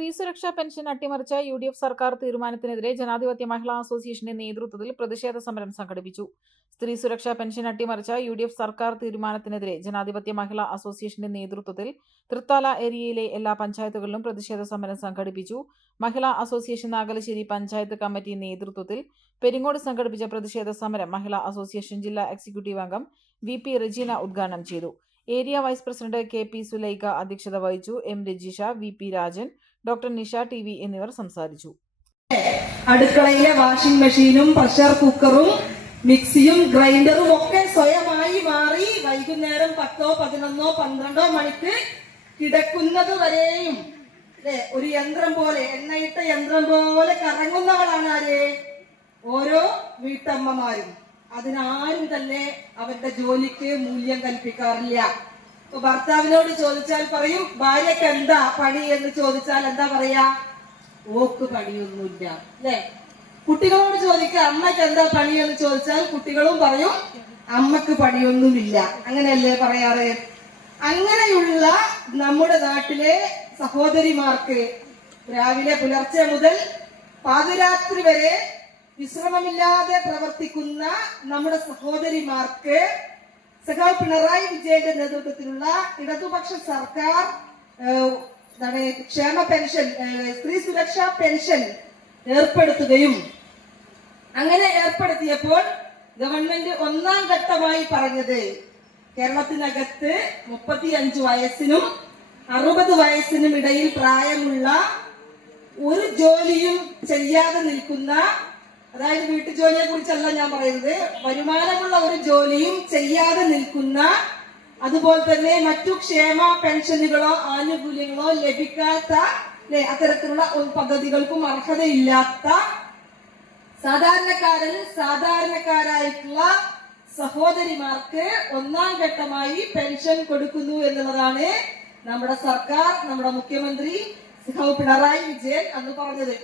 സ്ത്രീ സുരക്ഷാ pension അട്ടിമറിച്ച UDF സർക്കാർ തീരുമാനത്തിനെതിരെ ജനാധിപത്യ മഹിളാ അസോസിയേഷന്റെ നേതൃത്വത്തിൽ പ്രതിഷേധ സമരം സംഘടിപ്പിച്ചു. സ്ത്രീ സുരക്ഷാ പെൻഷൻ അട്ടിമറിച്ച UDF സർക്കാർ തീരുമാനത്തിനെതിരെ ജനാധിപത്യ മഹിളാ അസോസിയേഷന്റെ നേതൃത്വത്തിൽ തൃത്താല ഏരിയയിലെ എല്ലാ പഞ്ചായത്തുകളിലും പ്രതിഷേധ സമരം സംഘടിപ്പിച്ചു. മഹിളാ അസോസിയേഷൻ നാഗലശ്ശേരി പഞ്ചായത്ത് കമ്മിറ്റി നേതൃത്വത്തിൽ പെരിങ്ങോട് സംഘടിപ്പിച്ച പ്രതിഷേധ സമരം മഹിളാ അസോസിയേഷൻ ജില്ലാ എക്സിക്യൂട്ടീവ് അംഗം VP റെജീന ഉദ്ഘാടനം ചെയ്തു. Area vice president KP Sulaikha അധ്യക്ഷത വഹിച്ചു. M Rajisha, VP Rajan, doctor Nisha TV എന്നിവർ സംസാരിച്ചു. അടുക്കളയിലെ വാഷിംഗ് മെഷീനും പ്രഷർ കുക്കറും മിക്സിയും ഗ്രൈൻഡറും ഒക്കെ സ്വയമായി മാറി വൈകുന്നേരം 10, 11, 12 മണിക്ക് കിടക്കുന്നത് വരെയും ഒരു യന്ത്രം പോലെ, എണ്ണയിട്ട യന്ത്രം പോലെ കറങ്ങുന്നവളാണ് ആര്? ഓരോ വീട്ടമ്മമാരും. അതിനാരും തന്നെ അവരുടെ ജോലിക്ക് മൂല്യം കൽപ്പിക്കാറില്ല. ഭർത്താവിനോട് ചോദിച്ചാൽ പറയും ഭാര്യക്ക് എന്താ പണി എന്ന് ചോദിച്ചാൽ എന്താ പറയാ? ഓക്ക് പണിയൊന്നുമില്ല, അല്ലെ? കുട്ടികളോട് ചോദിക്കുക അമ്മയ്ക്ക് എന്താ പണി എന്ന് ചോദിച്ചാൽ കുട്ടികളും പറയും അമ്മക്ക് പണിയൊന്നുമില്ല. അങ്ങനെയല്ലേ പറയാറ്? അങ്ങനെയുള്ള നമ്മുടെ നാട്ടിലെ സഹോദരിമാർക്ക് രാവിലെ പുലർച്ചെ മുതൽ പാതിരാത്രി വരെ വിശ്രമമില്ലാതെ പ്രവർത്തിക്കുന്ന നമ്മുടെ സഹോദരിമാർക്ക് സഖാവ് പിണറായി വിജയന്റെ നേതൃത്വത്തിലുള്ള ഇടതുപക്ഷ സർക്കാർ ക്ഷേമ പെൻഷൻ, സ്ത്രീ സുരക്ഷാ പെൻഷൻ ഏർപ്പെടുത്തുകയും അങ്ങനെ ഏർപ്പെടുത്തിയപ്പോൾ ഗവൺമെന്റ് ഒന്നാം ഘട്ടമായി പറഞ്ഞത് കേരളത്തിനകത്ത് 35 വയസ്സിനും 60 വയസ്സിനും ഇടയിൽ പ്രായമുള്ള ഒരു ജോലിയും ചെയ്യാതെ നിൽക്കുന്ന, അതായത് വീട്ടുജോലിയെ കുറിച്ചല്ല ഞാൻ പറയുന്നത്, വരുമാനമുള്ള ഒരു ജോലിയും ചെയ്യാതെ നിൽക്കുന്ന, അതുപോലെ തന്നെ മറ്റു ക്ഷേമ പെൻഷനുകളോ ആനുകൂല്യങ്ങളോ ലഭിക്കാത്ത, അത്തരത്തിലുള്ള പദ്ധതികൾക്കും അർഹതയില്ലാത്ത സാധാരണക്കാരായിട്ടുള്ള സഹോദരിമാർക്ക് ഒന്നാം ഘട്ടമായി പെൻഷൻ കൊടുക്കുന്നു എന്നുള്ളതാണ് നമ്മുടെ സർക്കാർ, നമ്മുടെ മുഖ്യമന്ത്രി പിണറായി വിജയൻ അന്ന് പറഞ്ഞത്.